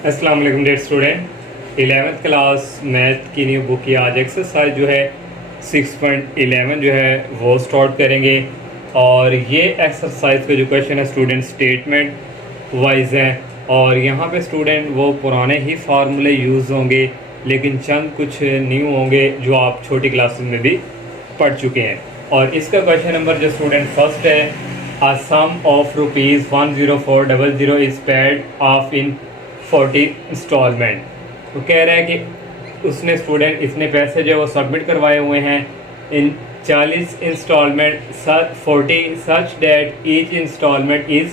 अस्सलाम वालेकुम dear student. 11th class math की न्यू बुक की आज एक्सरसाइज जो है 6.11 जो है वो स्टार्ट करेंगे। और ये एक्सरसाइज के जो क्वेश्चन है स्टूडेंट स्टेटमेंट वाइज हैं और यहाँ पे स्टूडेंट वो पुराने ही फार्मूले यूज़ होंगे लेकिन चंद कुछ न्यू होंगे जो आप छोटी क्लासेस में भी पढ़ चुके हैं। और इसका क्वेश्चन नंबर जो स्टूडेंट फर्स्ट है, a sum of ₹10400 is paid off in 40 installment. तो कह रहा है कि उसने स्टूडेंट इतने पैसे जो है वो सबमिट करवाए हुए हैं इन 40 instalment 40 such that each instalment is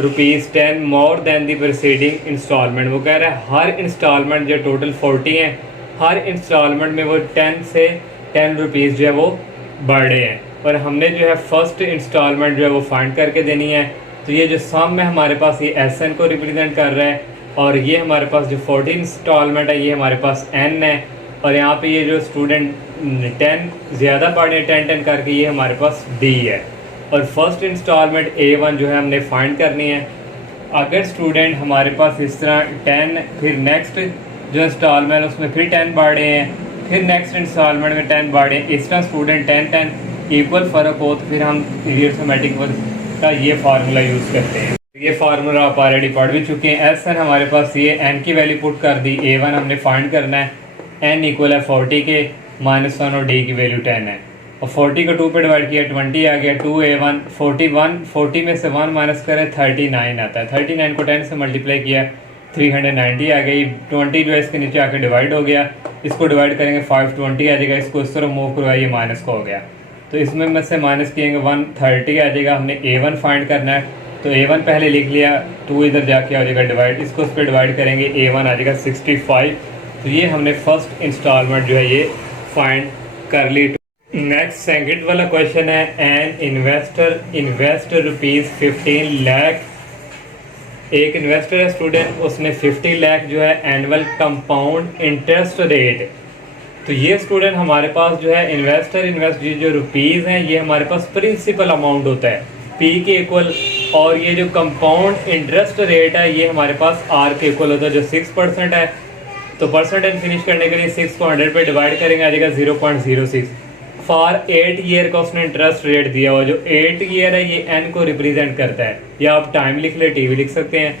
₹10 more than the preceding instalment. वो कह रहा है हर इंस्टॉलमेंट जो टोटल 40 हैं, हर इंस्टॉलमेंट में वो 10 से 10 रुपीज़ जो है वो बढ़ रहे हैं और हमने जो है फर्स्ट इंस्टॉलमेंट जो है वो फाइंड करके देनी है। तो ये जो सम है हमारे पास ये SN को रिप्रेजेंट कर रहा है और ये हमारे पास जो 40 इंस्टॉलमेंट है ये हमारे पास N है और यहाँ पे ये जो स्टूडेंट 10 ज़्यादा बढ़े 10 करके ये हमारे पास D है। और फर्स्ट इंस्टॉलमेंट A1 जो है हमने फाइंड करनी है। अगर स्टूडेंट हमारे पास इस तरह 10 फिर नेक्स्ट जो इंस्टॉलमेंट उसमें फिर 10 बढ़ रहे हैं, फिर नेक्स्ट इंस्टॉलमेंट में 10 बढ़ रहे हैं, इस तरह स्टूडेंट 10 इक्वल फ़र्क हो तो फिर हम अरिथमेटिक का ये फार्मूला यूज़ करते हैं। ये फार्मूला आप ऑलरेडी पढ़ भी चुके हैं। SN हमारे पास ये N की वैल्यू पुट कर दी, A1 हमने फाइंड करना है, N इक्वल है 40 के -1 और D की वैल्यू 10 है और 40 को 2 पे डिवाइड किया 20 आ गया। 2A1 40 में से 1 माइनस करें 39 आता है। 39 को 10 से मल्टीप्लाई किया 390 आ गई। 20 जो है इसके नीचे आके डिवाइड हो गया, इसको डिवाइड करेंगे 520 आ जाएगा, इसको इस तरह मूव करवाइए माइनस का हो गया तो इसमें में से माइनस किएंगे 130 आ जाएगा। हमने A1 फाइंड करना है तो A1 पहले लिख लिया, 2 इधर जाके आ जाएगा डिवाइड, इसको उस पर डिवाइड करेंगे A1 आ जाएगा 65। तो ये हमने फर्स्ट इंस्टॉलमेंट जो है ये फाइंड कर ली। नेक्स्ट सेकंड वाला क्वेश्चन है, एन इन्वेस्टर इन्वेस्ट ₹15 लाख। एक इन्वेस्टर है स्टूडेंट, उसने 50 लाख जो है एनुअल कंपाउंड इंटरेस्ट रेट। तो ये स्टूडेंट हमारे पास जो है इन्वेस्ट जो रुपीज़ हैं ये हमारे पास प्रिंसिपल अमाउंट होता है P के इक्वल और ये जो कंपाउंड इंटरेस्ट रेट है ये हमारे पास R के इक्वल होता है जो 6% है। तो परसेंटेज फिनिश करने के लिए 6 को 100 पे डिवाइड करेंगे आ जाएगा 0.06। फॉर 8 ईयर का उसने इंटरेस्ट रेट दिया हुआ, जो 8 ईयर है ये N को रिप्रेजेंट करता है, या आप टाइम लिख ले TV लिख सकते हैं।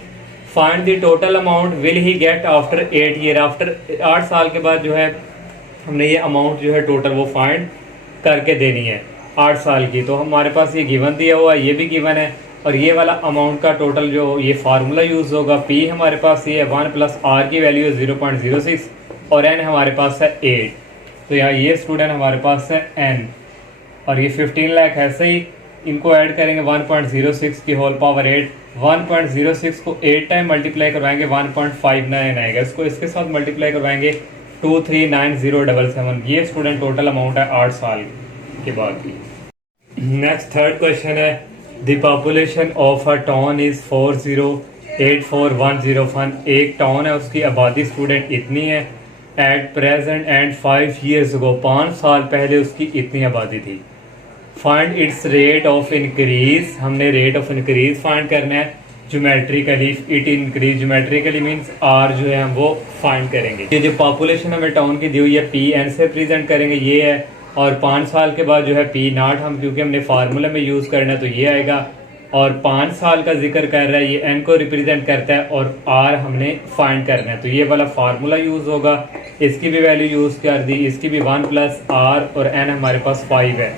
Find the total amount will he get after 8 year. After 8 साल के बाद जो है हमने ये अमाउंट जो है टोटल वो फाइंड करके देनी है 8 साल की। तो हमारे पास ये गिवन दिया हुआ है, ये भी गिवन है और ये वाला अमाउंट का टोटल जो ये फार्मूला यूज़ होगा, P हमारे पास ये है 1 + R की वैल्यू है 0.06 और N हमारे पास है 8। तो यहाँ ये स्टूडेंट हमारे पास है N और ये 15 लाख ऐसे ही इनको ऐड करेंगे 1.06 की होल पावर 8। 1.06 को 8 टाइम मल्टीप्लाई करवाएंगे 1.59 आएगा, इसको इसके साथ मल्टीप्लाई करवाएंगे 239077। ये स्टूडेंट टोटल अमाउंट है 8 साल के बाद की। नेक्स्ट थर्ड क्वेश्चन है, the population of a town is 4084101। एक टाउन है उसकी आबादी स्टूडेंट इतनी है at present and 5 years ago, 5 साल पहले उसकी इतनी आबादी थी। Find its rate of increase. हमने रेट ऑफ इंक्रीज फाइंड करना है geometrically. It increase geometrically means R जो है हम वो फाइंड करेंगे। ये जो पॉपुलेशन हमें टाउन की दी हुई है PN से प्रेजेंट करेंगे ये है और 5 साल के बाद जो है P0 हम क्योंकि हमने फार्मूला में यूज़ करना है तो ये आएगा और 5 साल का जिक्र कर रहा है, ये N को रिप्रेजेंट करता है और R हमने फाइंड करना है। तो ये वाला फार्मूला यूज़ होगा, इसकी भी वैल्यू यूज़ कर दी, इसकी भी 1 + R और N हमारे पास 5 है।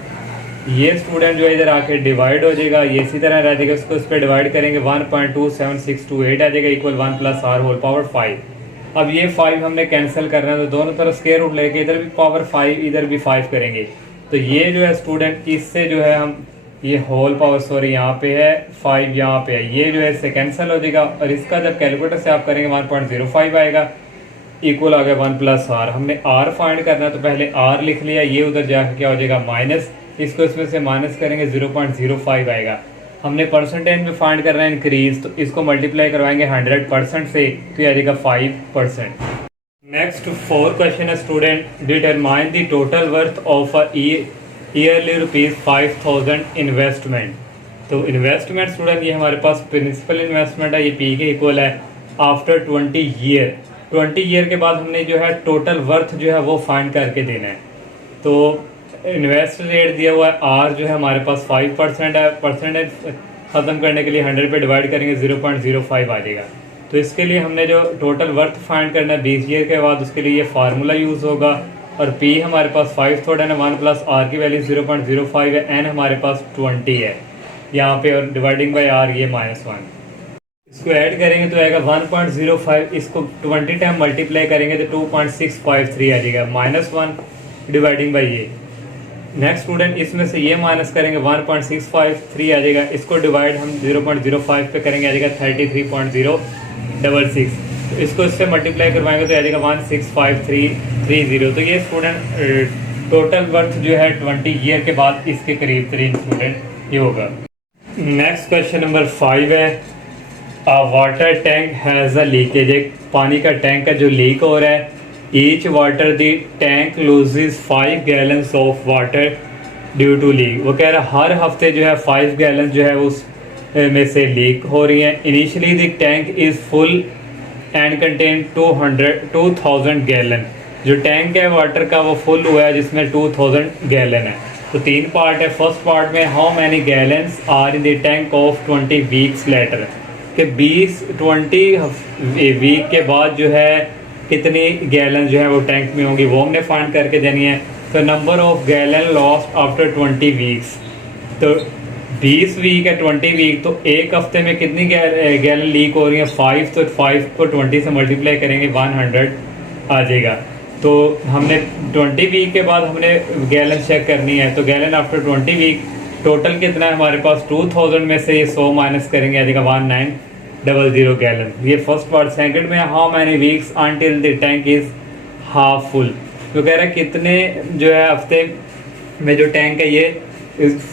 ये स्टूडेंट जो है इधर आके डिवाइड हो जाएगा, ये इसी तरह रह जाएगा, इसको इस पर डिवाइड करेंगे 1.27628 आ जाएगा इक्वल 1 + R होल पावर 5। अब ये 5 हमने कैंसिल करना है तो दोनों तरफ स्क्वायर रूट लेके इधर भी पावर 5 इधर भी 5 करेंगे। तो ये जो है स्टूडेंट इससे जो है हम ये होल पावर सॉरी यहाँ पे है 5 यहाँ पे है, ये जो है इससे कैंसिल हो जाएगा और इसका जब कैलकुलेटर से आप करेंगे 1.05 आएगा इक्वल आ गया 1 + R। हमने R फाइंड करना है तो पहले R लिख लिया, ये उधर जाकर क्या हो जाएगा माइनस, इसको इसमें से माइनस करेंगे 0.05 आएगा। हमने परसेंटेज में फाइंड करना है इंक्रीज, तो इसको मल्टीप्लाई करवाएंगे 100% से तो ये आ जाएगा 5%। नेक्स्ट 4 क्वेश्चन है student, determine the total worth of a yearly ₹5000 investment. तो इन्वेस्टमेंट स्टूडेंट ये हमारे पास प्रिंसिपल इन्वेस्टमेंट है, ये P के इक्वल है आफ्टर 20 ईयर। 20 ईयर के बाद हमने जो है टोटल वर्थ जो है वो फाइंड करके देना है। तो इन्वेस्ट रेट दिया हुआ है आर जो है हमारे पास 5% है। परसेंटेज ख़त्म करने के लिए 100 पे डिवाइड करेंगे 0.05 आ जाएगा। तो इसके लिए हमने जो टोटल वर्थ फाइंड करना है 20 ईयर के बाद, उसके लिए ये फार्मूला यूज़ होगा। और पी हमारे पास 5 थोड़ा है, 1 प्लस आर की वैल्यू 0.05 है, एन हमारे पास 20 है यहाँ पे, और डिवाइडिंग बाई आर ये -1। इसको ऐड करेंगे तो आएगा 1.05, इसको 20 टाइम मल्टीप्लाई करेंगे तो 2.653 आ जाएगा, -1 डिवाइडिंग बाई ये। नेक्स्ट स्टूडेंट इसमें से ये माइनस करेंगे 1.653 आ जाएगा, इसको डिवाइड हम 0.05 पे करेंगे आ जाएगा 33.066। तो इसको इससे मल्टीप्लाई करवाएंगे तो आ जाएगा 165,330। तो ये स्टूडेंट टोटल वर्थ जो है 20 ईयर के बाद इसके करीब तरीन स्टूडेंट ये होगा। नेक्स्ट क्वेश्चन नंबर 5 है, water tank has a leakage. एक पानी का टैंक है जो लीक हो रहा है। Each water the tank loses 5 gallons of water due to leak. वो कह रहा है हर हफ्ते जो है 5 गैलन जो है उस में से लीक हो रही है। Initially the tank is full and contain 2000 gallon. जो टैंक है वाटर का वो फुल हुआ है जिसमें 2000 गैलन है। तो 3 पार्ट है। फर्स्ट पार्ट में how many gallons are in the tank of 20 weeks later, कि 20 वीक के बाद जो है कितनी गैलन जो है वो टैंक में होंगी, वो हमने फाइंड करके देनी है। तो number of gallon lost after 20 weeks, तो 20 वीक है 20 वीक, तो एक हफ्ते में कितनी गैलन लीक हो रही है 5, तो 5 को 20 से मल्टीप्लाई करेंगे 100 आ जाएगा। तो हमने 20 वीक के बाद हमने गैलन चेक करनी है। तो गैलन आफ्टर 20 वीक टोटल कितना है हमारे पास 2000 में से ये 100 माइनस करेंगे आ जाएगा 1900 गैलन। ये फर्स्ट पार्ट। सेकंड में how many weeks until the tank is half full. तो कह रहा है कितने जो है हफ्ते में जो टैंक है ये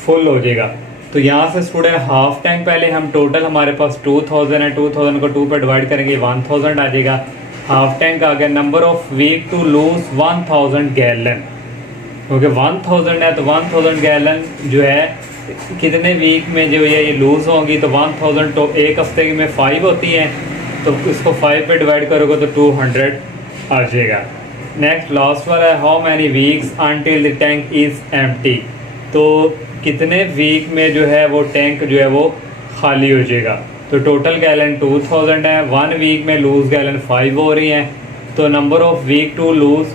फुल हो जाएगा। तो यहाँ से स्टूडेंट हाफ टैंक पहले हम टोटल हमारे पास 2000 है, 2000 को 2 पे डिवाइड करेंगे 1000 आ जाएगा। हाफ टैंक आ गया। Number of week to lose 1000 gallon, क्योंकि 1000 है तो 1000 गैलन जो है कितने वीक में जो है ये लूज होंगी। तो 1000 तो एक हफ्ते में 5 होती हैं, तो इसको 5 पे डिवाइड करोगे तो 200 आ जाएगा। नेक्स्ट लास्ट वाला है how many weeks until the tank is empty. तो कितने वीक में जो है वो टैंक जो है वो खाली हो जाएगा। तो टोटल गैलन 2000 है, 1 वीक में लूज गैलन 5 हो रही हैं। तो number of week to lose,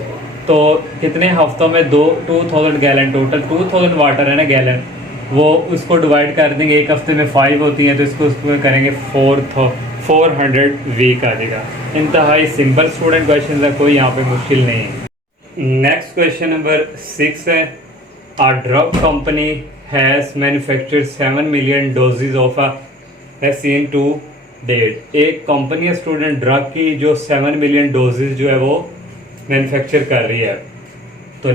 तो कितने हफ्तों में 2000 गैलन, टोटल 2000 वाटर है ना गैलन, वो उसको डिवाइड कर देंगे। एक हफ्ते में 5 होती हैं तो इसको करेंगे 400 वीक आ जाएगा। इंतहाई सिंपल स्टूडेंट क्वेश्चन है, कोई यहाँ पे मुश्किल नहीं है। नेक्स्ट क्वेश्चन नंबर 6 है, a drug company has manufactured 7 million doses of vaccine to date. एक कंपनी है स्टूडेंट ड्रग की जो 7 मिलियन डोजेज जो है वो मैन्युफैक्चर कर रही है। तो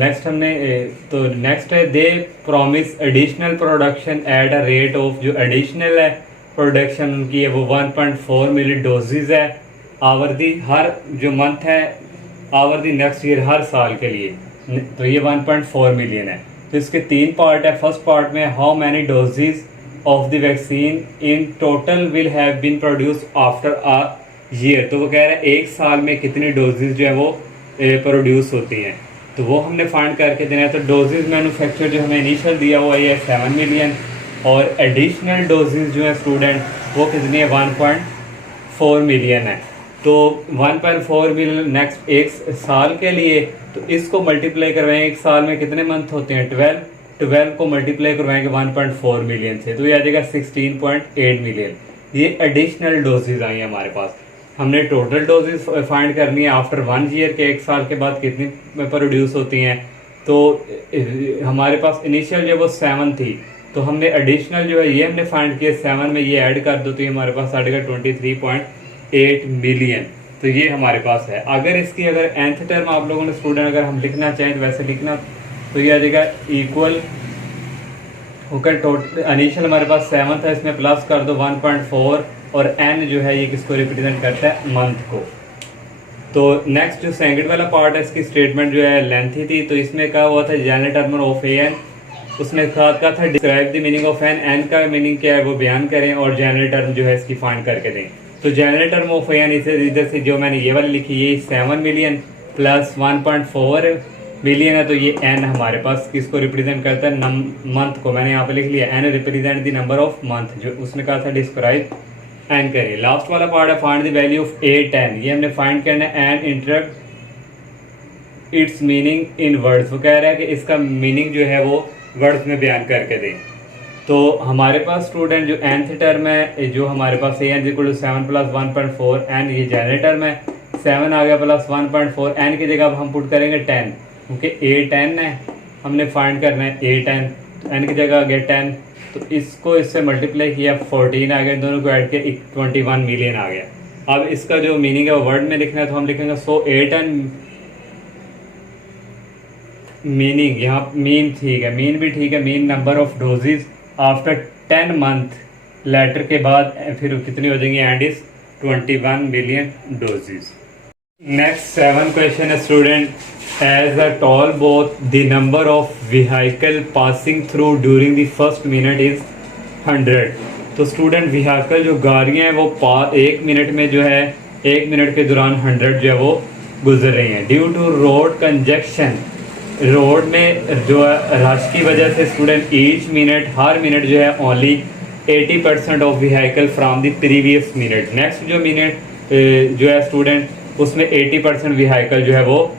नेक्स्ट है they promise additional production at a rate of, जो एडिशनल है प्रोडक्शन उनकी है वो 1.4 मिलियन डोजेज है आवर्दी, हर जो मंथ है आवर्दी नेक्स्ट ईयर हर साल के लिए। तो ये 1.4 मिलियन है। तो इसके 3 पार्ट है। फर्स्ट पार्ट में how many doses of the vaccine in total will have been produce after a year. तो वो कह रहा है एक साल में कितनी डोजेज जो है वो प्रोड्यूस होती हैं, तो वो हमने फाइंड करके देना है। तो डोजेज मैन्युफैक्चर जो हमें इनिशियल दिया हुआ है 7 मिलियन, और एडिशनल डोजेज जो है स्टूडेंट वो कितनी है 1.4 मिलियन है। तो 1.4 मिलियन नेक्स्ट एक साल के लिए, तो इसको मल्टीप्लाई करवाएंगे। एक साल में कितने मंथ होते हैं 12 को मल्टीप्लाई करवाएंगे 1.4 मिलियन से, तो ये आ जाएगा 16.8 मिलियन। ये एडिशनल डोजेज आई हैं हमारे पास। हमने टोटल डोजेज फाइंड करनी है आफ्टर 1 ईयर के, एक साल के बाद कितनी प्रोड्यूस होती हैं। तो हमारे पास इनिशियल जो वो 7 थी, तो हमने एडिशनल जो है ये हमने फाइंड किया 7 में, ये ऐड कर दो तो ये हमारे पास आ जाएगा 23.8 मिलियन। तो ये हमारे पास है। अगर इसकी अगर nth टर्म आप लोगों ने स्टूडेंट अगर हम लिखना चाहें तो वैसे लिखना, तो ये आ जाएगा इक्वल होकर टोटल इनिशियल हमारे पास 7 था, इसमें प्लस कर दो 1.4, और n जो है ये किसको रिप्रेजेंट करता है मंथ को। तो नेक्स्ट जो सेकंड वाला पार्ट है इसकी स्टेटमेंट जो है लेंथी थी। तो इसमें कहा हुआ था जनरल टर्म ऑफ एन, उसने कहा था describe the meaning of n, n का मीनिंग क्या है वो बयान करें और जनरल टर्म जो है इसकी फाइंड करके दें। तो जनरल टर्म ऑफ यानी इधर से जो मैंने ये वाली लिखी ये 7 मिलियन प्लस 1.4 मिलियन है, तो ये n हमारे पास किसको रिप्रेजेंट करता है, मंथ को। मैंने यहाँ पे लिख लिया n represent the number of month, जो उसने कहा था डिस्क्राइब n करिए। लास्ट वाला पार्ट है फाइंड द वैल्यू ऑफ 810, ये हमने फाइंड करना है and interrupt it's meaning in words. वो कह रहा है कि इसका मीनिंग जो है वो वर्ड्स में बयान करके दें। तो हमारे पास स्टूडेंट जो nth टर्म है, जो हमारे पास an = 7 + 1.4 n, ये जनरल टर्म है, 7 आ गया प्लस 1.4, n की जगह अब हम पुट करेंगे 10, क्योंकि a10 है, हमने फाइंड करना है a10, तो n की जगह आ गया 10, तो इसको इससे मल्टीप्लाई किया 14 आ गया, दोनों को ऐड किया 21 मिलियन आ गया। अब इसका जो मीनिंग है वो वर्ड में लिखना है, तो हम लिखेंगे सो a10 मीनिंग, यहाँ मीन ठीक है, मीन भी ठीक है, mean number of doses after 10 month later के बाद फिर कितनी हो जाएंगी, and is 21 million doses. Next 7 question है student, as a toll booth the number of vehicle passing through during the first minute is 100। तो स्टूडेंट व्हीकल जो गाड़ियाँ हैं वो 1 मिनट में जो है 1 मिनट के दौरान 100 जो है वो गुजर रही हैं। Due to road congestion, road में जो रश की वजह से स्टूडेंट ईच मिनट, हर मिनट जो है only 80% of vehicle from the previous minute. Next जो मिनट जो है स्टूडेंट उसमें 80% व्हीकल जो है वो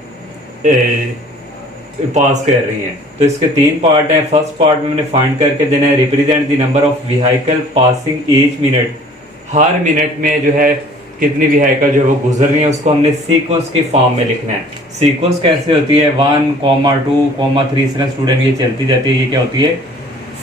पास कर रही हैं। तो इसके 3 पार्ट हैं। फर्स्ट पार्ट में मैंने फाइंड करके देना है represent the number of vehicle passing each minute, हर मिनट में जो है कितनी व्हीकल जो है वो गुजर रही है, उसको हमने सीक्वेंस की फॉर्म में लिखना है। सीक्वेंस कैसे होती है, 1, 2, 3 से स्टूडेंट ये चलती जाती है, ये क्या होती है,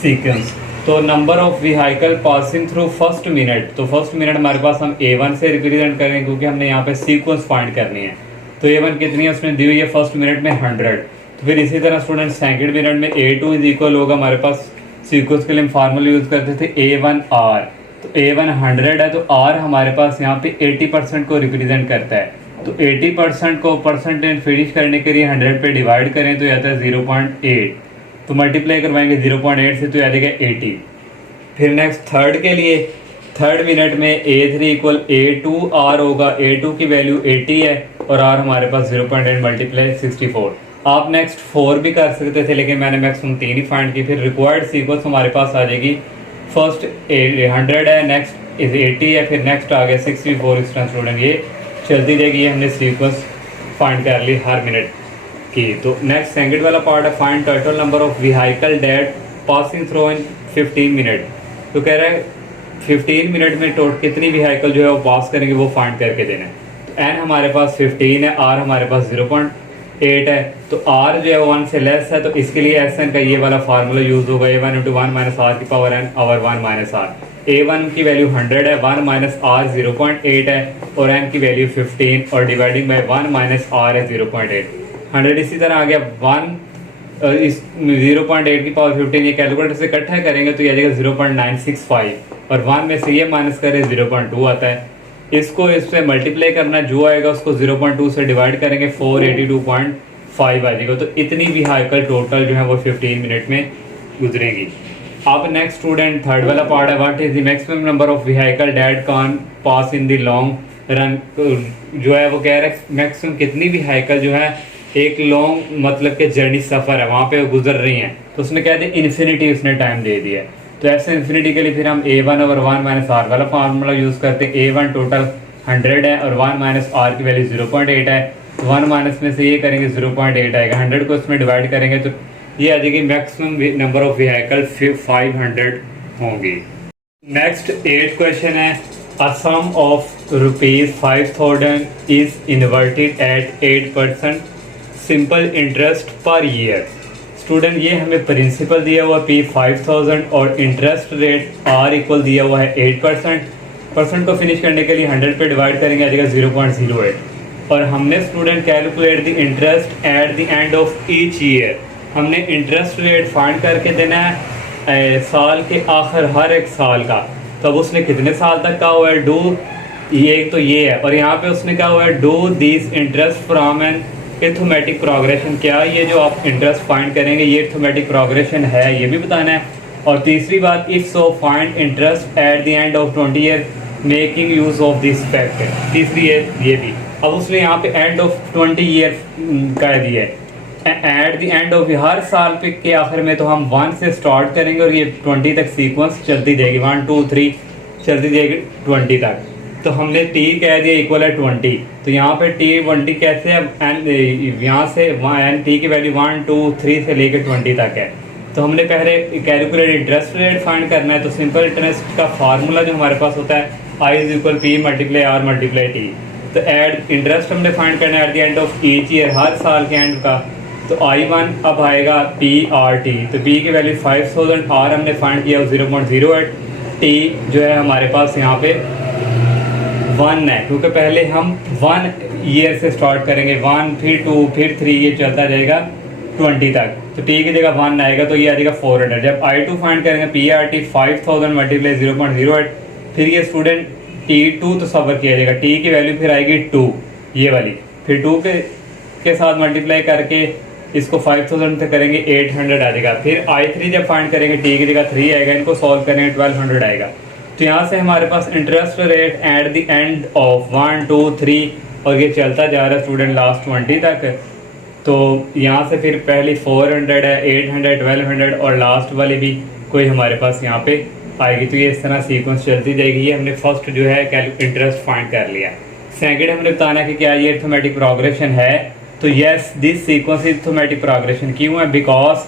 सीक्वेंस। तो number of vehicle passing through first minute, तो फर्स्ट मिनट हमारे पास हम A1 से रिप्रेजेंट करेंगे, क्योंकि हमने यहाँ पे सीक्वेंस फाइंड करनी है। तो A1 कितनी है उसने दी हुई है फर्स्ट मिनट में 100। तो फिर इसी तरह स्टूडेंट सेकंड मिनट में A2 इज इक्वल होगा, हमारे पास सीक्वेंस के लिए हम फार्मूला यूज करते थे A1R, तो A1 100 है, तो R हमारे पास यहाँ पे 80% को रिप्रेजेंट करता है। तो 80% को परसेंटेज फिनिश करने के लिए 100 पे डिवाइड करें तो आता है 0.8, तो मल्टीप्लाई करवाएंगे 0.8 से तो आ जाएगा 80। फिर नेक्स्ट थर्ड के लिए, थर्ड मिनट में A3 = A2R होगा, A2 की वैल्यू 80 है और R हमारे पास 0.8 × 64। आप नेक्स्ट 4 भी कर सकते थे, लेकिन मैंने मैक्सिमम 3 ही फाइंड की। फिर रिक्वायर्ड सीक्वेंस हमारे पास आ जाएगी, फर्स्ट 100 है, नेक्स्ट इज 80 है, फिर नेक्स्ट आ गया 64। इस तरह स्टूडेंट ये चलती जाएगी, ये हमने सीक्वेंस फाइंड कर ली हर मिनट की। तो नेक्स्ट सेकंड वाला पार्ट है find total number of vehicle that passing through in 15 minute. तो कह रहा है 15 मिनट में टोटल कितनी व्हीकल जो है वो पास करेंगे वो फाइंड करके देना है। तो n हमारे पास 15 है, r हमारे पास 0.8 है, तो r जो है 1 से लेस है, तो इसके लिए Sn का ये वाला फार्मूला यूज होगा, a1 × 1 - r की power n over 1 - r। a1 की वैल्यू 100 है, 1 - r 0.8 है, और n की वैल्यू 15 और डिवाइडिंग बाय 1 - r है 0.8। 100 इसी तरह आ गया 1 इस 0.8 की पावर 15, ये कैलकुलेटर से इकट्ठा करेंगे तो ये आ जाएगा 0.965, और 1 में से ये माइनस करें 0.2 आता है। इसको इससे मल्टीप्लाई करना, जो आएगा उसको 0.2 से डिवाइड करेंगे 482.5 आ जाएगा। तो इतनी व्हीकल टोटल जो है वो 15 मिनट में गुजरेंगी। अब नेक्स्ट स्टूडेंट थर्ड वाला पार्ट है, what is the maximum number of vehicle that can pass in the long run. जो है वो कह रहा है मैक्सिमम कितनी व्हीकल जो है एक लॉन्ग मतलब के जर्नी सफ़र है वहाँ पे गुजर रही हैं, तो उसने कह दिया इन्फिनिटी, उसने टाइम दे दिया। तो ऐसे इन्फिनिटी के लिए फिर हम a1 ओवर 1 - r वाला फार्मूला यूज़ करते हैं। a1 टोटल 100 है और 1 - r की वैल्यू 0.8 है, तो 1 माइनस में से ये करेंगे 0.8 आएगा, 100 को इसमें डिवाइड करेंगे तो ये आ जाएगी मैक्सिमम नंबर ऑफ व्हीकल 500 होंगी। नेक्स्ट 8 क्वेश्चन है, a sum of ₹5000 is inverted at 8% simple interest per year. Student ये हमें प्रिंसिपल दिया हुआ P5000 और इंटरेस्ट रेट R इक्वल दिया हुआ है 8%। परसेंट को फिनिश करने के लिए 100 पे डिवाइड करेंगे आ जाएगा 0.08, और हमने student calculate the interest eight the end of each year. हमने इंटरेस्ट रेट फाइंड करके देना है साल के आखिर हर एक साल का। तो अब उसने कितने साल तक कहा हुआ है, डू ये तो ये है, और यहाँ पे उसने कहा हुआ है do this interest from an arithmetic progression. क्या ये जो आप इंटरेस्ट फाइंड करेंगे ये एर्थमेटिक प्रोग्रेशन है, ये भी बताना है। और तीसरी बात, if so find interest eight the end of 20 year. Making use of this fact है। तीसरी है ये भी। अब उसने यहाँ पे एंड ऑफ 20 ईयर कह दिया है। At the end of her साल पे के आखिर में तो हम 1 से स्टार्ट करेंगे और ये 20 तक सीक्वेंस चलती जाएगी, 1 2 3 चलती जाएगी 20 तक। तो हमने टी कह दिया इक्वल है 20, तो यहाँ पे टी 20 कैसे है, एन यहाँ से एन टी की वैल्यू 1 2 3 से लेकर 20 तक है। तो हमने पहले कैलकुलेट इंटरेस्ट रेट फाइंड करना है। तो सिंपल इंटरेस्ट का फार्मूला जो हमारे पास होता है I is equal P multiply R multiply T. तो एड इंटरेस्ट हमने फाइंड करना है at the end of each year, हर साल के एंड का। तो I1 अब आएगा पी आर टी, तो पी की वैल्यू 5000, आर हमने फाइंड किया 0.08, टी जो है हमारे पास यहाँ पे 1 है, क्योंकि पहले हम 1 ईयर से स्टार्ट करेंगे, 1 फिर 2 फिर 3 ये चलता जाएगा 20 तक। तो टी की जगह 1 आएगा तो ये आ जाएगा 400। जब I2 फाइंड करेंगे पी आर टी 5000 मल्टीप्लाई 0.08, फिर ये स्टूडेंट T2 तो सबर किया जाएगा, टी की वैल्यू फिर आएगी 2 ये वाली, फिर 2 के साथ मल्टीप्लाई करके इसको 5000 से करेंगे 800 आ जाएगा। फिर I3 जब फाइंड करेंगे टी की जगह 3 आएगा, इनको सॉल्व करेंगे 1200 आएगा। तो यहाँ से हमारे पास interest rate at the end of 1 2 3 और ये चलता जा रहा है स्टूडेंट लास्ट 20 तक। तो यहाँ से फिर पहली 400 है, 800, 1200 और लास्ट वाली भी कोई हमारे पास यहाँ पे आएगी। तो ये इस तरह सीक्वेंस चलती जाएगी। ये हमने फर्स्ट जो है इंटरेस्ट फाइंड कर लिया। सेकंड हमने बताना कि क्या ये अरिथमेटिक प्रोग्रेशन है। तो yes this sequence is arithmetic progression. क्यों है? बिकॉज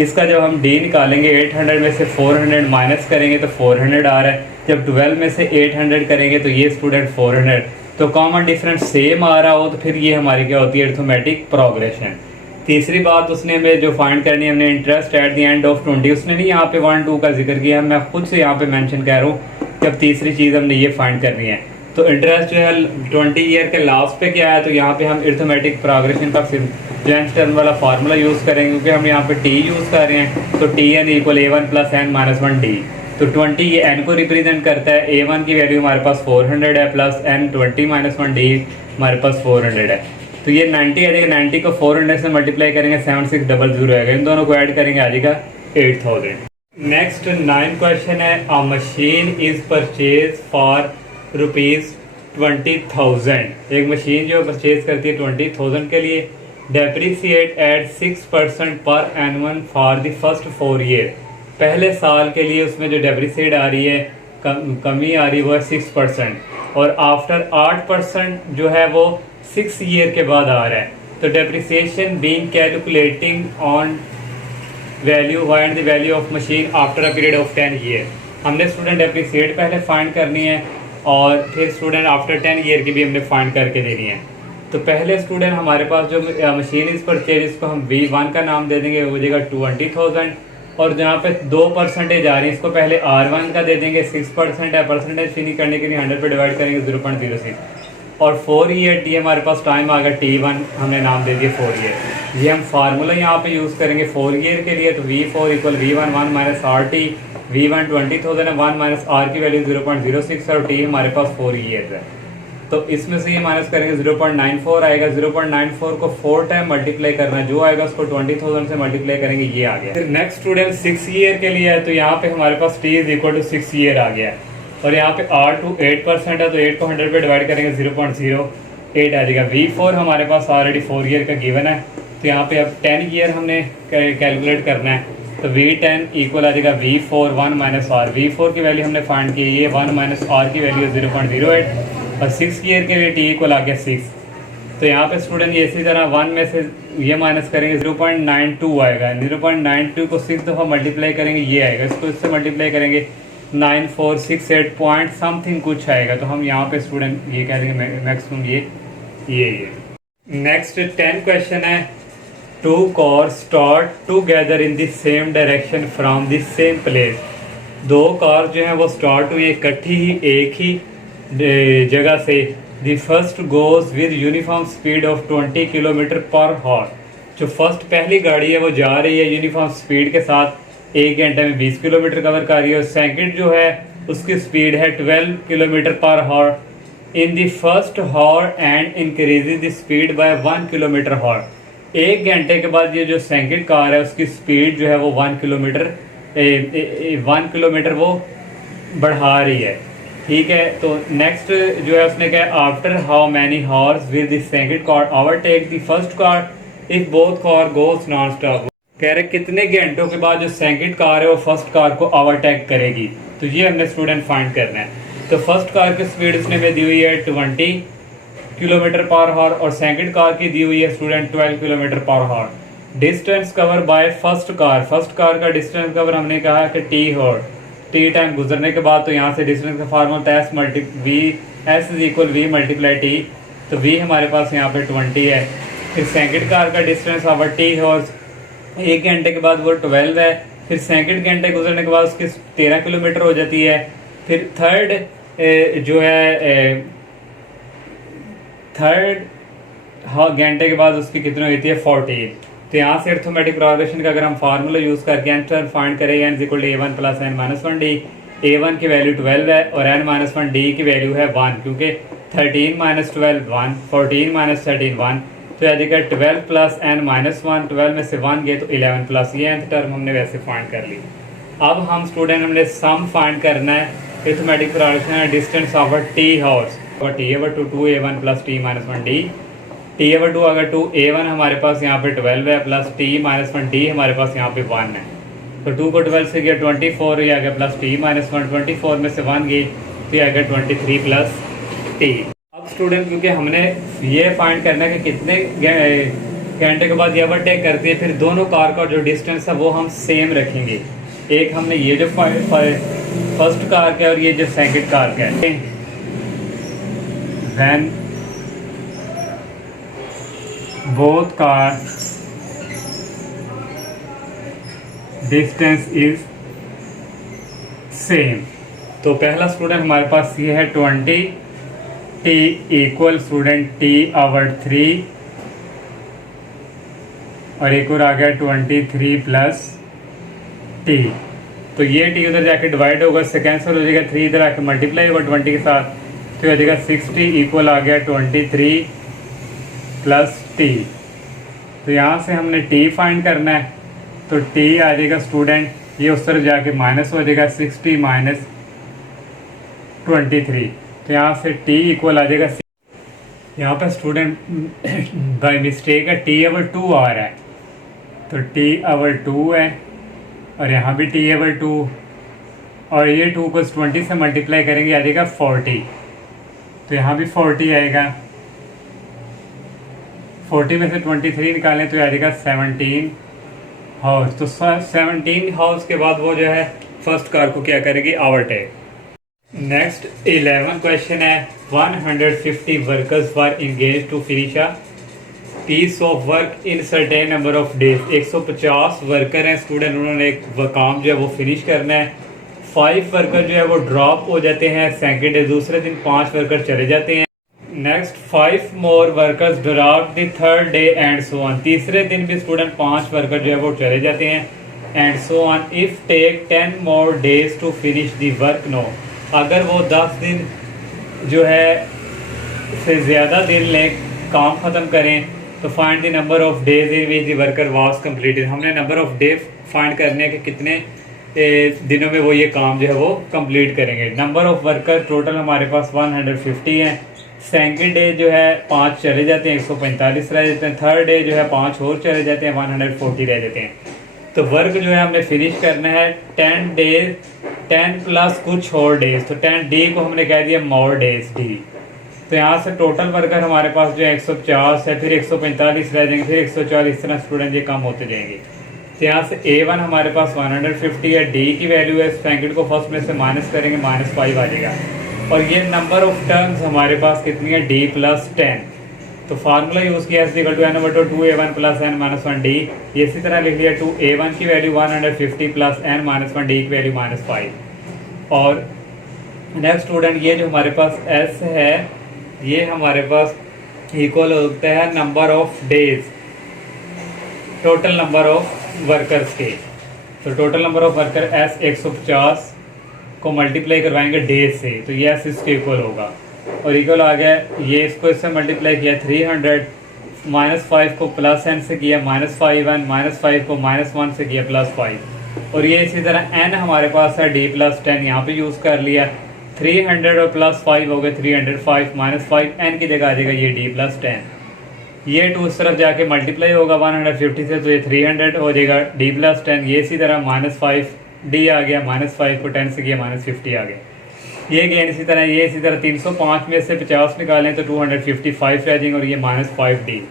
इसका जब हम डी निकालेंगे 800 में से 400 माइनस करेंगे तो 400 आ रहा है। जब 12 में से 800 करेंगे तो ये स्टूडेंट 400, तो कॉमन डिफरेंस सेम आ रहा हो तो फिर ये हमारी क्या होती है? Arithmetic progression. तीसरी बात उसने हमें जो फाइंड करनी है, हमने interest eight the end of 20, उसने नहीं यहाँ पे 1 2 का जिक्र किया, मैं खुद से यहाँ पे मेंशन कर रहा हूँ। जब तीसरी चीज़ हमने ये फाइंड करनी है तो इंटरेस्ट जो है 20 ईयर के लास्ट पे क्या है, तो यहाँ पे हम अरिथमेटिक प्रोग्रेशन का जेंस टर्म वाला फार्मूला यूज़ करेंगे, क्योंकि हम यहाँ पे टी यूज़ कर रहे हैं। तो t n equal A1 plus n minus 1 d. तो 20 ये एन को रिप्रेजेंट करता है, A1 की वैल्यू हमारे पास 400 है प्लस एन 20 माइनस 1 डी हमारे पास 400 है। तो ये 90 आ जाएगा, 90 को 400 से मल्टीप्लाई करेंगे 7600 आएगा, इन दोनों को ऐड करेंगे आ जाएगा 8000। नेक्स्ट 9 क्वेश्चन है, अ मशीन इज परचेज फॉर ₹20,000। एक मशीन जो परचेज करती है 20,000 के लिए, डेप्रिसिएट एट 6% पर annual for the first 4 year. पहले साल के लिए उसमें जो डेप्रिसिएट आ रही है, कमी आ रही है वो है 6%, और आफ्टर 8% जो है वो 6 ईयर के बाद आ रहा है। तो depreciation being calculating on value find the value of machine after a period of 10 year. हमने स्टूडेंट डेप्रिसिएट पहले फाइंड करनी है और फिर स्टूडेंट आफ्टर 10 ईयर की भी हमने फाइंड करके देनी है। तो पहले स्टूडेंट हमारे पास जो मशीन इस परचेज, इसको हम V1 का नाम दे देंगे, वो देगा 20,000, और जहाँ पे 2% आ रही है इसको पहले R1 का दे देंगे, 6% है, परसेंटेज फिनिश करने के लिए 100 पे डिवाइड करेंगे 0.06, और 4 ईयर टी हमारे पास टाइम आ गया T1, हमने नाम दे दिया 4 ईयर। ये हम फार्मूला यहाँ पे यूज़ करेंगे 4 ईयर के लिए। तो V4 equal V1 1 minus RT, V1 20,000 है, 1 माइनस R की वैल्यू 0.06 है, और T हमारे पास 4 ईयर है। तो इसमें से ये माइनस करेंगे 0.94 आएगा, 0.94 को 4 टाइम मल्टीप्लाई करना है, जो आएगा उसको 20,000 से मल्टीप्लाई करेंगे, ये आ गया। फिर नेक्स्ट स्टूडेंट 6 ईयर के लिए है, तो यहाँ पे हमारे पास T is equal to 6 year आ गया है, और यहाँ पे R2 8% है, तो 8 को 100 पे डिवाइड करेंगे 0.08 आ जाएगा। V4 हमारे पास ऑलरेडी 4 ईयर का गिवन है, तो यहाँ पे अब 10 ईयर हमने कैलकुलेट करना है। तो V10 इक्वल आ जाएगा V4 1 माइनस R। V4 की वैल्यू हमने फाइंड की, ये 1 माइनस R की वैल्यू 0.08, और 6 ईयर के लिए T इक्वल आ गया 6। तो यहाँ पे स्टूडेंट ये इसी तरह 1 में से ये माइनस करेंगे 0.92 आएगा, 0.92 को 6 दफ़ा मल्टीप्लाई करेंगे, ये आएगा, इसको इससे मल्टीप्लाई करेंगे 9468 पॉइंट समथिंग कुछ आएगा। तो हम यहाँ पे स्टूडेंट ये कह देंगे मैक्सिमम ये। नेक्स्ट 10 क्वेश्चन है, 2 cars start together in the same direction from the same place। 2 car जो हैं वो स्टार्ट हुई इकट्ठी ही एक ही जगह से। The first goes with uniform speed of 20 km/h। जो फर्स्ट पहली गाड़ी है वो जा रही है यूनिफॉर्म स्पीड के साथ, 1 घंटे में 20 किलोमीटर कवर कर रही है, और सेकंड जो है उसकी स्पीड है 12 km/h in the first hour and increases the speed by 1 km/h। 1 घंटे के बाद ये जो सेकंड कार है उसकी स्पीड जो है वो 1 किलोमीटर वो बढ़ा रही है। ठीक है। तो नेक्स्ट जो है उसने कहा after how many horse will the second car overtake the first car if both car goes non stop. कह रहे कितने घंटों के बाद जो सेकंड कार है वो फर्स्ट कार को ओवरटेक करेगी। तो ये हमने स्टूडेंट फाइंड करना है। तो फर्स्ट कार की स्पीड उसने में दी हुई है 20 किलोमीटर पर आवर और सेकंड कार की दी हुई है student 12 kilometre per hour. Distance cover by first car का डिस्टेंस कवर हमने कहा कि टी हॉर टी टाइम गुजरने के बाद। तो यहाँ से डिस्टेंस का फार्मूला होता है s is equal v multiply T. तो वी हमारे पास यहाँ पे 20 है। फिर सेकंड कार का डिस्टेंस ओवर टी हॉर्स 1 घंटे के बाद वो 12 है। फिर सेकंड घंटे गुजरने के बाद उसकी 13 किलोमीटर हो जाती है। फिर थर्ड जो है थर्ड घंटे के बाद उसकी कितनी होती है 14। तो यहाँ से अर्थमेटिक प्रोग्रेशन का अगर हम फार्मूला यूज़ करके आंसर फाइंड करें n equal to a1 plus n minus 1 d. a1 की वैल्यू 12 है और n माइनस 1 डी की वैल्यू है 1 क्योंकि 13 माइनस 12 1 14 माइनस 13 1। तो यदि का 12 प्लस n माइनस 1 12 में से 1 गए तो 11 प्लस ये nth टर्म हमने वैसे फाइंड कर ली। अब हम स्टूडेंट हमने सम फाइंड करना है अर्थमेटिक प्रोग्रेशन है डिस्टेंस ओवर टी हॉर्स और t over two 2a1 plus t minus 1 d. T over 2 अगर 2a1 हमारे पास यहाँ पे 12 है प्लस टी माइनस 1 डी हमारे पास यहाँ पे 1 है। तो 2 को 12 से गया 24 ये आ गया प्लस टी माइनस 1 24 में से 1 गई तो ये आ गया 23 प्लस टी। अब स्टूडेंट क्योंकि हमने ये फाइंड करना है कि कितने घंटे के बाद ये ओवरटेक करती है फिर दोनों कार का जो डिस्टेंस है वो हम सेम रखेंगे। एक हमने ये जो फर्स्ट कार का और ये जो सेकंड कार का है when both car distance is same। तो पहला स्टूडेंट हमारे पास ये है 20 t equal student t over 3 और एक और आ गया 23 प्लस t। तो ये t उधर जाके डिवाइड होगा इससे कैंसिल हो जाएगा 3 इधर आके मल्टीप्लाई होगा 20 के साथ तो ये देगा 60 इक्वल आ गया 23 प्लस टी। तो यहाँ से हमने टी फाइंड करना है तो टी आ जाएगा स्टूडेंट ये उस तरफ जाके माइनस हो जाएगा 60 माइनस 23। तो यहाँ से टी इक्वल आ जाएगा यहाँ पर स्टूडेंट बाय मिस्टेक है टी ओवर 2 आ रहा है तो टी ओवर 2 है और यहाँ भी टी ओवर 2 और ये 2 को 20 से मल्टीप्लाई करेंगे आ जाएगा 40। तो यहाँ भी 40 आएगा 40 में से 23 निकालें तो आ जाएगा 17 हाउस। तो 17 हाउस के बाद वो जो है फर्स्ट कार को क्या करेगी ओवरटेक। नेक्स्ट 11 क्वेश्चन है 150 workers were engaged to finish a piece of work in certain number of days. 150 worker हैं स्टूडेंट उन्होंने एक काम जो है वो फिनिश करना है। 5 वर्कर जो है वो ड्रॉप हो जाते हैं सेकेंड डे दूसरे दिन 5 वर्कर चले जाते हैं। Next 5 more workers drop the third day and so on. तीसरे दिन भी स्टूडेंट 5 वर्कर जो है वो चले जाते हैं and so on. If take 10 more days to finish the work no. अगर वो 10 दिन जो है से ज़्यादा दिन ले काम ख़त्म करें तो find the number of days in which the worker was completed. हमने नंबर ऑफ डे फाइंड करने के कितने दिनों में वो ये काम जो है वो कंप्लीट करेंगे। नंबर ऑफ वर्कर टोटल हमारे पास 150 हैं। सेकंड डे जो है 5 चले जाते हैं 145 रह जाते हैं। थर्ड डे जो है 5 और चले जाते हैं 140 रह जाते हैं। तो वर्क जो है हमने फिनिश करना है 10 डेज 10 प्लस कुछ और डेज। तो 10 डी को हमने कह दिया मोर डेज डी। तो यहाँ से टोटल वर्कर हमारे पास जो है 150 है फिर 145 रह जाएंगे फिर 140 इस तरह स्टूडेंट ये कम होते जाएंगे। तो यहाँ से A1 हमारे पास 150 है डी की वैल्यू है सेकंड को फर्स्ट में से माइनस करेंगे -5 आ जाएगा और ये नंबर ऑफ टर्म्स हमारे पास कितनी है डी प्लस 10। तो फार्मूला यूज़ किया n/2a1 plus n minus 1 D. ये इसी तरह लिख लिया 2a1 की value 150 plus n minus 1 d की वैल्यू -5। और नेक्स्ट स्टूडेंट ये जो हमारे पास s है ये हमारे पास इक्वल होता है number of days total number of workers के। तो total number of worker s 150 को मल्टीप्लाई करवाएंगे डेज से तो ये s इसके इक्वल होगा और इक्वल आ गया ये इसको इससे मल्टीप्लाई किया 300 -5 को प्लस n से किया -5 -5 को -1 से किया +5 और ये इसी तरह n हमारे पास है d प्लस 10 यहाँ पे यूज़ कर लिया। 300 और प्लस 5 हो गए 305 माइनस 5 एन की जगह आ जाएगा ये डी प्लस 10। ये 2 उस तरफ जाके मल्टीप्लाई होगा 150 से, तो ये 300 हो जाएगा डी प्लस 10। ये इसी तरह माइनस 5 डी आ गया, माइनस 5 को 10 से किया माइनस 50 आ गया। ये गेन इसी तरह, ये इसी तरह 305 में से 50 निकालें तो 255 रह जाएंगे और ये माइनस 5 डी।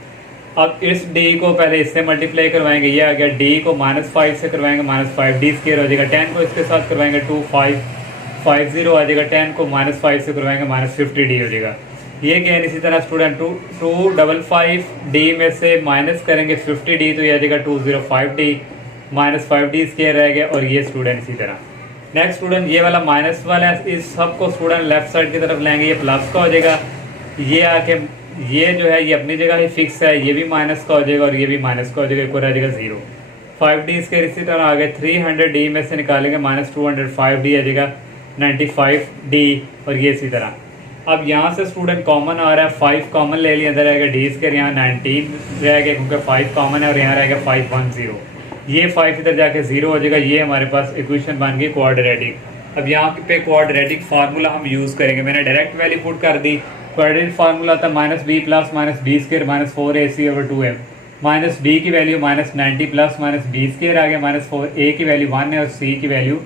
अब इस डी को पहले इससे मल्टीप्लाई करवाएंगे, ये आ गया डी को माइनस 5 से करवाएंगे माइनस 5 डी स्क्वायर हो जाएगा। 10 को इसके साथ करवाएंगे 2550 आ जाएगा। 10 को माइनस 5 से करवाएंगे माइनस 50 डी हो जाएगा। ये गेन इसी तरह स्टूडेंट 255 डी में से माइनस करेंगे 50 डी तो ये आ जाएगा 205 डी, माइनस 5 डी स्क्वायर रह गया। और ये स्टूडेंट इसी तरह नेक्स्ट स्टूडेंट ये वाला माइनस वाला है, इस सब को स्टूडेंट लेफ्ट साइड की तरफ लेंगे, ये प्लस का हो जाएगा। ये आके ये जो है ये अपनी जगह ही फिक्स है, ये भी माइनस का हो जाएगा और ये भी माइनस का हो जाएगा, एक और आ जाएगा 0। 5 डी इसके इसी तरह आ गए। 300 डी में से निकालेंगे माइनस 205 डी आ जाएगा 95 डी और ये इसी तरह। अब यहाँ से स्टूडेंट कॉमन आ रहा है, 5 कॉमन ले लिया, अंदर रहेगा डी स्क्वायर, यहाँ 19 रहेगा क्योंकि 5 कॉमन है और यहाँ रहेगा 510। ये 5 इधर जाके 0 हो जाएगा। ये हमारे पास इक्वेशन बन गई क्वाड्रेटिक। अब यहाँ पे क्वाड्रेटिक फार्मूला हम यूज़ करेंगे, मैंने डायरेक्ट वैल्यू पुट कर दी। क्वाड्रेटिक फार्मूला था minus B plus minus B square minus 4ac over 2m। Minus B की value minus 90 plus minus B square आ गया, माइनस 4a की वैल्यू 1 है और c की वैल्यू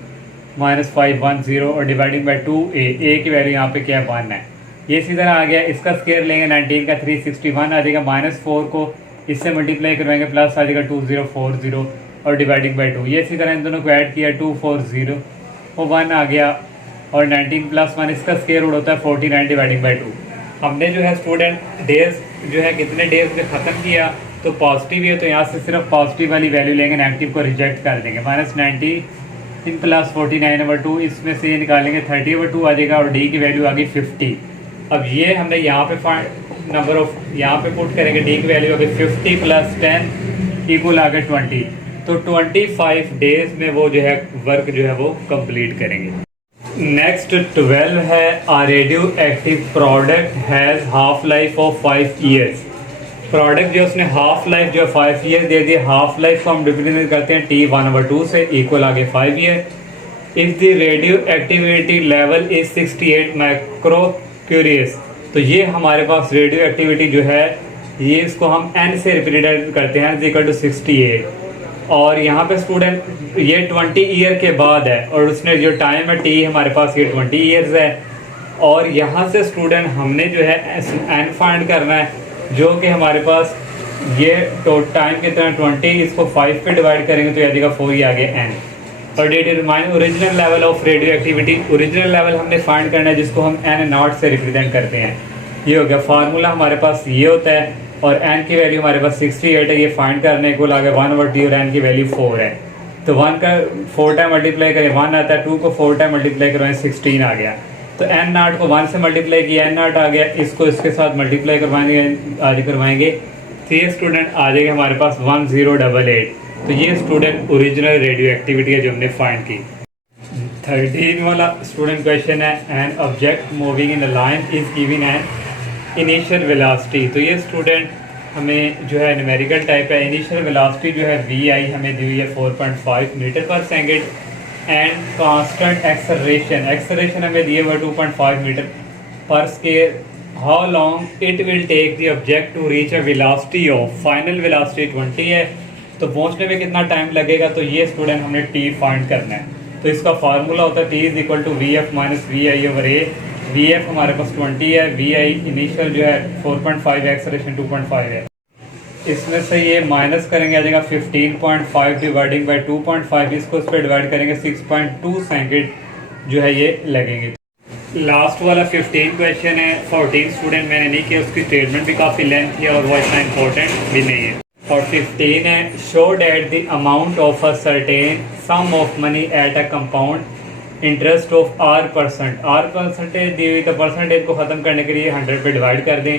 माइनस 510 और डिवाइडिंग बाई 2a की वैल्यू यहाँ पे क्या है 1 है। ये इसी तरह आ गया, इसका स्क्वायर लेंगे 19 का 361 आ जाएगा, माइनस 4 को इससे मल्टीप्लाई करवाएंगे प्लस आ जाएगा 2040 और डिवाइडिंग बाई 2। ये इसी तरह इन दोनों को ऐड किया 240 वो 1 आ गया और 19 प्लस 1 इसका स्क्वायर रूट होता है 49 डिवाइडिंग बाई 2। हमने जो है स्टूडेंट डेज जो है कितने डेज में ख़त्म किया तो पॉजिटिव है, तो यहाँ से सिर्फ पॉजिटिव वाली वैल्यू लेंगे, नेगेटिव को रिजेक्ट कर देंगे। माइनस 19 प्लस 49 ओवर 2 इसमें से ये निकालेंगे 30 ओवर 2 आ जाएगा और डी की वैल्यू आ गई 50। अब ये हमने यहाँ पे नंबर ऑफ यहाँ पे पुट करेंगे, डी की वैल्यू आ गई 50 प्लस 10 इक्वल आ गया 20। तो 25 डेज में वो जो है वर्क जो है वो कंप्लीट करेंगे। नेक्स्ट 12 है, a radioactive product has half life of 5 years. Product जो उसने हाफ लाइफ जो 5 ईयर दे दी, हाफ लाइफ को हम रिप्रेजेंट करते हैं T1/2 से, इक्वल आगे 5 year. If the radio activity level is 68 micro curious, तो ये हमारे पास रेडियो एक्टिविटी जो है ये इसको हम n से रिप्रेजेंट करते हैं इक्वल टू 68। और यहाँ पे स्टूडेंट ये 20 ईयर के बाद है और उसने जो टाइम है टी हमारे पास ये 20 ईयर्स है। और यहाँ से स्टूडेंट हमने जो है एन फाइंड करना है जो कि हमारे पास ये तो टाइम कितना 20, इसको 5 पे डिवाइड करेंगे तो ये आएगा 4 ही आ गया एन। और determine original level of radio activity, original level हमने फाइंड करना है जिसको हम एन नॉट से रिप्रेजेंट करते हैं। ये हो गया फार्मूला हमारे पास ये होता है और n की वैल्यू हमारे पास 68 है, ये फाइंड करने को लगा 1/t और n की वैल्यू 4 है। तो 1 का 4 टाइम मल्टीप्लाई करें 1 आता है, 2 को 4 टाइम मल्टीप्लाई करवाएं 16 आ गया। तो n नॉट को 1 से मल्टीप्लाई किया n नॉट आ गया, इसको इसके साथ मल्टीप्लाई करवाएंगे आज करवाएंगे तो ये स्टूडेंट आ जाएगा हमारे पास 1088। तो ये स्टूडेंट ओरिजिनल रेडियो एक्टिविटी है जो हमने फाइंड की। 13 वाला स्टूडेंट क्वेश्चन है, an object moving in a line is given an initial velocity. तो ये स्टूडेंट हमें जो है न्यूमेरिकल टाइप है। इनिशियल वेलोसिटी जो है vi हमें दी हुई है 4.5 metre per second and constant acceleration, acceleration हमें दिए हुए 2.5 metre per square. How long it will take the object to reach a velocity of, final velocity 20 है तो पहुंचने में कितना टाइम लगेगा, तो ये स्टूडेंट हमने t फाइंड करना है। तो इसका फार्मूला होता है t is equal to vf minus vi over a। vf हमारे पास 20 है, vi इनिशियल जो है 4.5 एक्सेलरेशन 2.5 है, इसमें से ये माइनस करेंगे आ जाएगा 15.5 डिवाइडिंग बाई 2.5, इसको इस पर डिवाइड करेंगे 6.2 सेकंड जो है ये लगेंगे। लास्ट वाला 15 क्वेश्चन है, 14 स्टूडेंट मैंने नहीं किया, उसकी स्टेटमेंट भी काफ़ी लेंथ है और वो इतना इंपॉर्टेंट भी नहीं है। और 15 है, show that the amount of a certain sum of money at a compound interest of r%। r percentage दी हुई तो परसेंटेज को ख़त्म करने के लिए 100 पे डिवाइड कर दें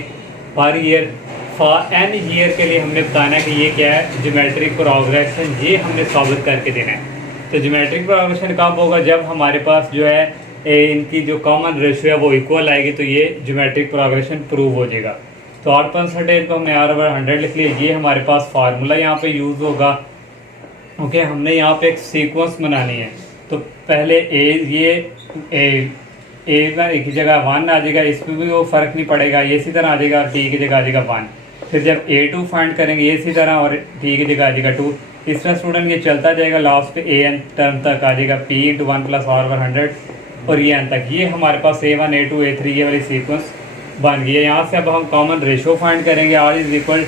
per year. For n year के लिए हमने बताना है कि ये क्या है, ज्योमेट्रिक प्रोग्रेशन, ये हमने साबित करके देना है। तो ज्योमेट्रिक प्रोग्रेशन कब होगा, जब हमारे पास जो है इनकी जो कॉमन रेशियो है वो इक्वल आएगी तो ये ज्योमेट्रिक प्रोग्रेशन प्रूव हो जाएगा। तो r परसेंटेज को हमने r/100 लिख लिया, ये हमारे पास फार्मूला यहाँ पे यूज़ होगा। ओके, हमने यहाँ पे एक सीक्वेंस बनानी है। तो पहले A की जगह 1 आ जाएगा, इसमें भी वो फ़र्क नहीं पड़ेगा, ये इसी तरह आ जाएगा और T की जगह आ जाएगा 1। फिर जब A2 फाइंड करेंगे ये इसी तरह और T की जगह आ जाएगा 2। इसमें स्टूडेंट ये चलता जाएगा, लास्ट पे AN टर्म तक आ जाएगा P इंटू 1 प्लस R/100 और ये N तक। ये हमारे पास A1 A2 A3 ये वाली सीक्वेंस बन गई है। यहाँ से अब हम कॉमन रेशो फाइंड करेंगे, R is equal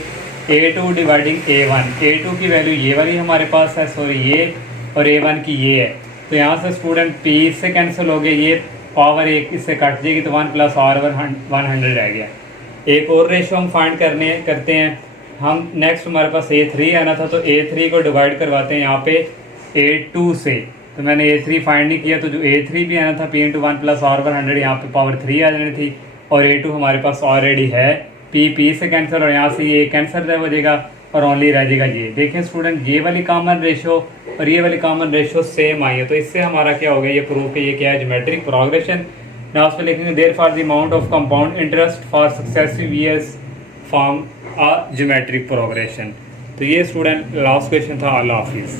A2 dividing A1। A2 की वैल्यू ये वाली हमारे पास है, सॉरी ये, और A1 की ये है। तो यहाँ से स्टूडेंट P से कैंसिल हो गया, ये पावर 1 इससे कट जाएगी तो 1 प्लस R/100 रह गया। एक और रेशो हम फाइंड करते हैं। हम नेक्स्ट हमारे पास A3 आना था, तो A3 को डिवाइड करवाते हैं यहाँ पे A2 से। तो मैंने A3 फाइंड नहीं किया, तो जो A3 भी आना था P इंटू 1 प्लस R/100 यहाँ पे पावर 3 आ जानी थी, और A2 हमारे पास ऑलरेडी है। P से कैंसिल और यहाँ से ये कैंसिल हो जाएगा और ओनली रह जाएगा ये। देखें स्टूडेंट, ये वाली कॉमन रेशो और ये वाली कॉमन रेशो सेम आई है, तो इससे हमारा क्या हो गया, ये प्रूव कि ये क्या है, ज्योमेट्रिक प्रोग्रेशन। ना उस पर लिखेंगे there for the amount of compound interest for successive years form a geometric progression. तो ये स्टूडेंट लास्ट क्वेश्चन था। अल्लाह हाफिज़।